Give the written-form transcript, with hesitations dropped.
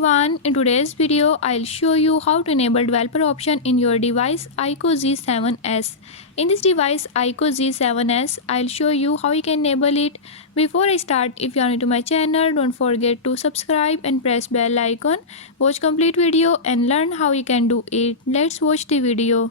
everyone, in today's video I'll show you how to enable developer option in your device iQOO Z7s. In this device iQOO Z7s, I'll show you how you can enable it. Before I start, if you are new to my channel, don't forget to subscribe and press bell icon. Watch complete video and learn how you can do it. Let's watch the video.